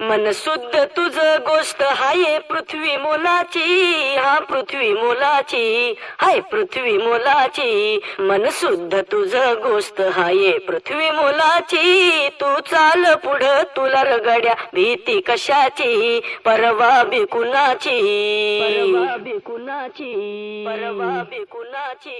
मन शुद्ध तुझ गोष्ट हाय पृथ्वी मोलाची, हा पृथ्वी मोलाची, हाय पृथ्वी मोलाची. मन शुद्ध तुझ गोष्ट हाय पृथ्वी मोलाची. तू चाल पुढं तुला रगड्या भीती कशाची, परवा बिकुनाची, परवा बिकुनाची, परवा बिकुनाची.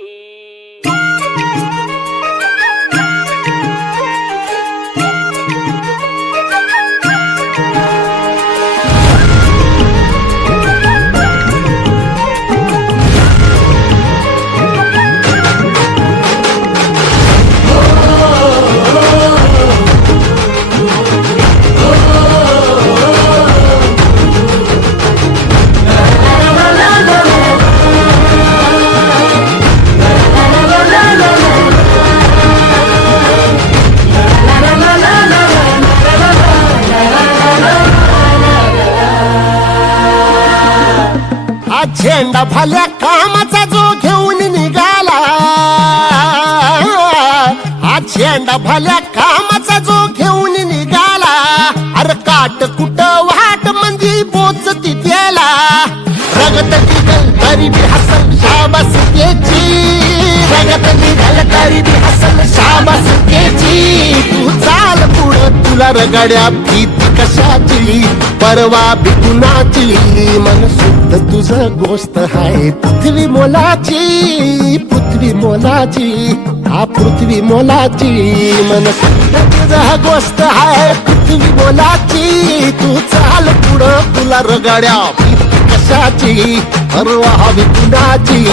झेंडा भल्या कामाचा जो घेऊन निघाला, हा झेंडा भल्या कामाचा जो घेऊन निघाला. अरे काट कुट वाट मंदी बोचती त्याला, रगत निघल तरी बी हसल शाबास त्याची, रगत निघल तरी बी हसल शाबास त्याची. तू चाल पुढं तुला रगड्या भीती कशाची, परवा बिकुनाची. मन शुद्ध तुझ गोष्ट हाय पृथ्वी मोलाची, पृथ्वी मोलाची, हा पृथ्वी मोलाची. मन शुद्ध तुझ गोष्ट हाय पृथ्वी मोलाची. तू चाल पुढं तुला रगड्या भीती कशाची, परवा बिकुनाची.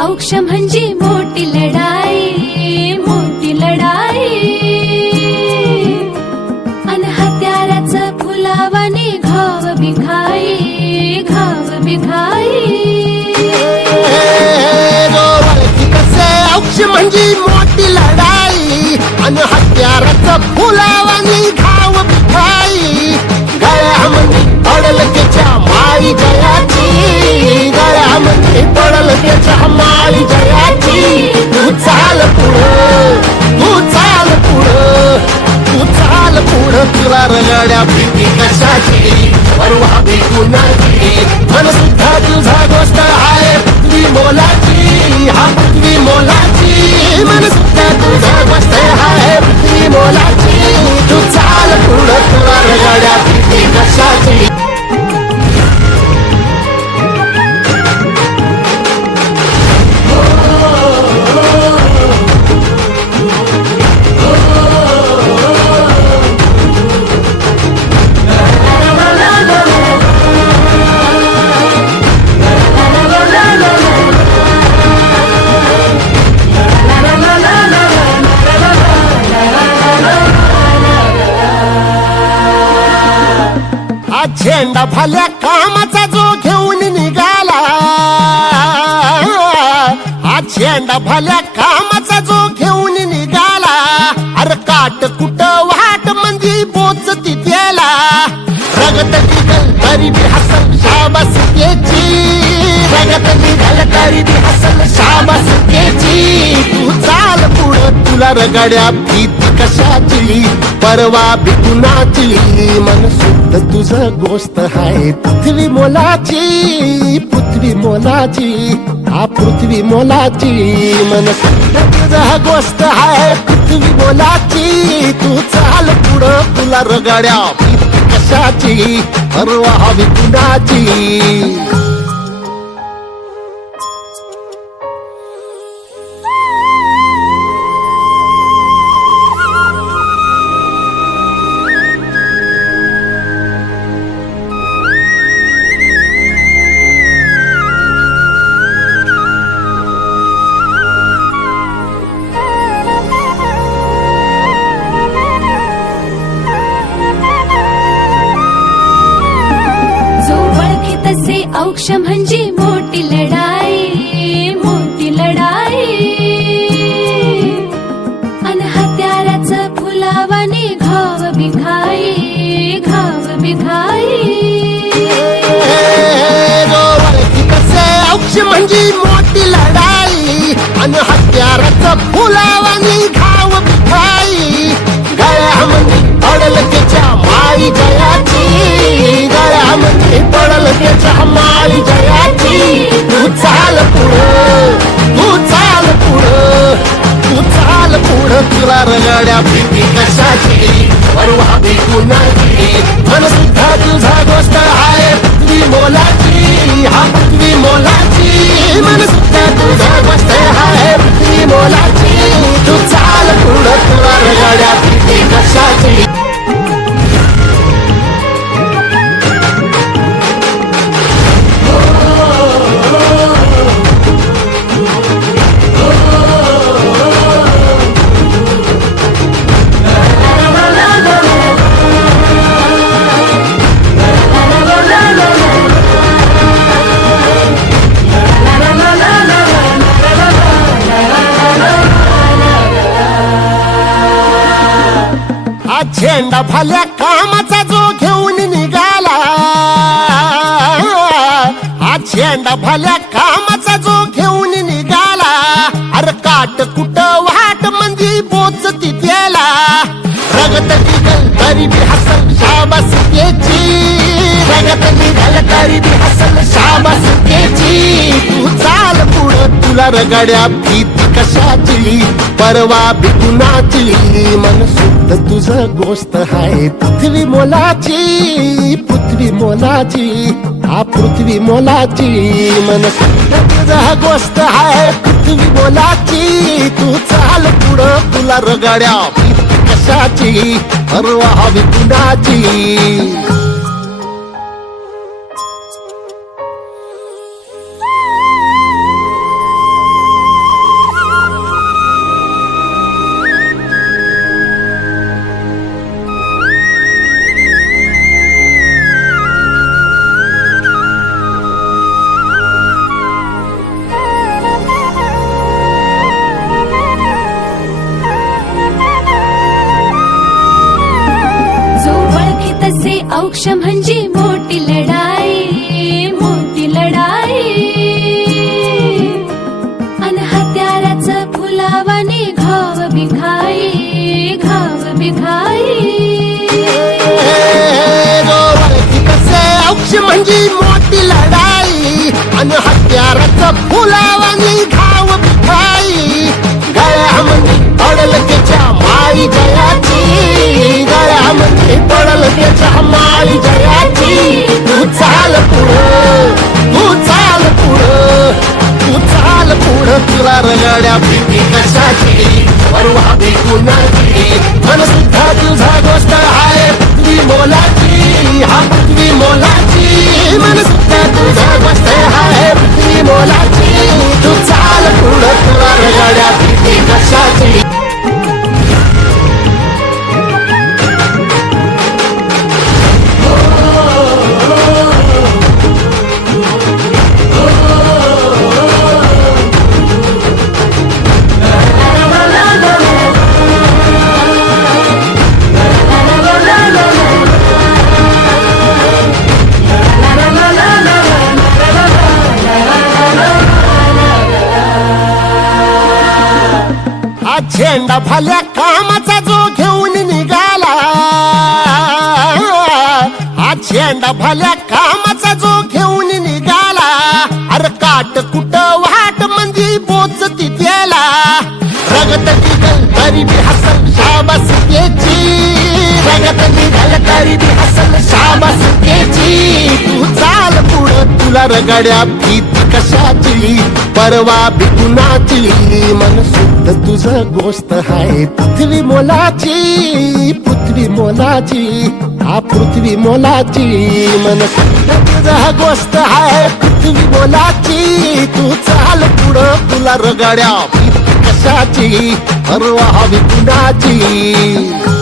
औक्ष म्हणजे मोठी लढाई, मोठी लढाई. अन हत्याराचं फुलावाने घाव बिघाई, घाव बिघाई. औक्ष म्हणजे मोठी लढाई, अन हत्याराचं फुलावाने घाव बिघाई. गळ्यामध्ये पडल त्याच्या माई जयाची, गळ्यामध्ये पडल त्याच्या माई जयाची. तू चाल पुढं, तू चाल पुढं, तू चाल पुढं तुला रगड्या भीती कशाची, परवा बिकुनाची. मन सुद्धा तुझा गोष्ट हाय पृथ्वी मोलाची, हा पृथ्वी मोलाची. मन सुद्धा तुझा गोष्ट हाय पृथ्वी मोलाची. तू चाल पुढं तुला रगड्या भीती कशाची. झेंडा भल्या कामाचा जो घेऊन निघाला, हा झेंडा भल्या कामाचा जो घेऊन निघाला. अरे काट कुट वाट मंदी बोचती त्याला, रगत निघल तरी बी हसल शाबास त्याची, रगत निघल तरी बी हसल शाबास त्याची. तू चाल पुढं तुला रगड्या भीती कशाची, परवा बिकुनाची. मन शुद्ध तुझ गोष्ट हाय पृथ्वी मोलाची, पृथ्वी मोलाची, हा पृथ्वी मोलाची. मन शुद्ध तुझ गोष्ट हाय पृथ्वी मोलाची. तू चाल पुढं तुला रगड्या भीती कशाची, परवा बिकुनाची. औक्ष म्हणजे मोठी लढाई, मोठी लढाई. अन हत्याराचं फुलावानी घाव बिघाई, घाव बिघाई. औक्ष म्हणजे मोठी लढाई आणि हत्याराचं फुलावानी घाव बिघाई. गळ्यामध्ये पडल त्याच्या माळी जयाची, गळ्यामध्ये पडल त्याच्या माळी जयाची. तू चाल पुढं, तू चाल पुढं, तू चाल पुढं. तुला रगड्या भीती कशाची, परवा भी कुणाची. मन सुद्धा तुझा गोष्ट आहे पृथ्वी मोलाची, हा पृथ्वी मोलाची. मन सुद्धा तुझा गोष्ट आहे पृथ्वी मोलाची. तू चाल पुढं, तुला रगड्या भीती कशाची. झेंडा भल्या कामाचा जो घेऊन निघाला, हा झेंडा भल्या कामाचा जो घेऊन निघाला. अरे काट कुठं वाट मंदी पोचती त्याला. रगत निघल तरी बी हसल शाबास त्याची, रगत निघल तरी बी हसल शाबास त्याची. तू चाल पुढं, तुला रगड्या भीती कशाची, परवा बी कुणाची. मन शुद्ध तुझं गोष्ट आहे पृथ्वी मोलाची, पृथ्वी मोलाची, हा पृथ्वी मोलाची. मन शुद्ध तुझं गोष्ट आहे पृथ्वी मोलाची. तू चाल पुढं, तुला रगड्या भीती कशाची, परवा बी कुणाची. औक्ष म्हणजे मोठी लढाई, मोठी लढाई. अन हत्याराचं फुलावानी घाव बिघाई, घाव बिघाई. औक्ष म्हणजे मोठी लढाई आणि हत्याराचं फुलावानी घाव बिघाई. गळ्यामध्ये पडल त्याच्या माळी जयाची, गळ्यामध्ये पडल त्याच्या माळी जयाची. तू चाल पुढं, तू चाल पुढं, तू चाल पुढं. तुला रगड्या भीती कशाची, परवा भी कुणाची. मन सुद्धा तुझा गोष्ट आहे पृथ्वी मोलाची, हा पृथ्वी मोलाची. मन सुद्धा तुझा गोष्ट आहे पृथ्वी मोलाची. तू चाल पुढं, तुला रगड्या भीती कशाची. झेंडा भल्या कामाचा जो घेऊन निघाला, हा झेंडा भल्या कामाचा जो घेऊन निघाला. अरे काट कुठं वाट मंदी पोचती त्याला. रगत निघल तरी बी हसल शाबास त्याची, रगत निघल तरी बी हसल शाबास त्याची. तू चाल पुढं, तुला रगड्या भीती कशाची, परवा भी कुणाची. मन शुद्ध तुझं गोष्ट आहे पृथ्वी मोलाची, पृथ्वी मोलाची, हा पृथ्वी मोलाची. मन शुद्ध तुझं गोष्ट आहे पृथ्वी मोलाची. तू चाल पुढं, तुला रगड्या भीती कशाची, परवा भी कुणाची.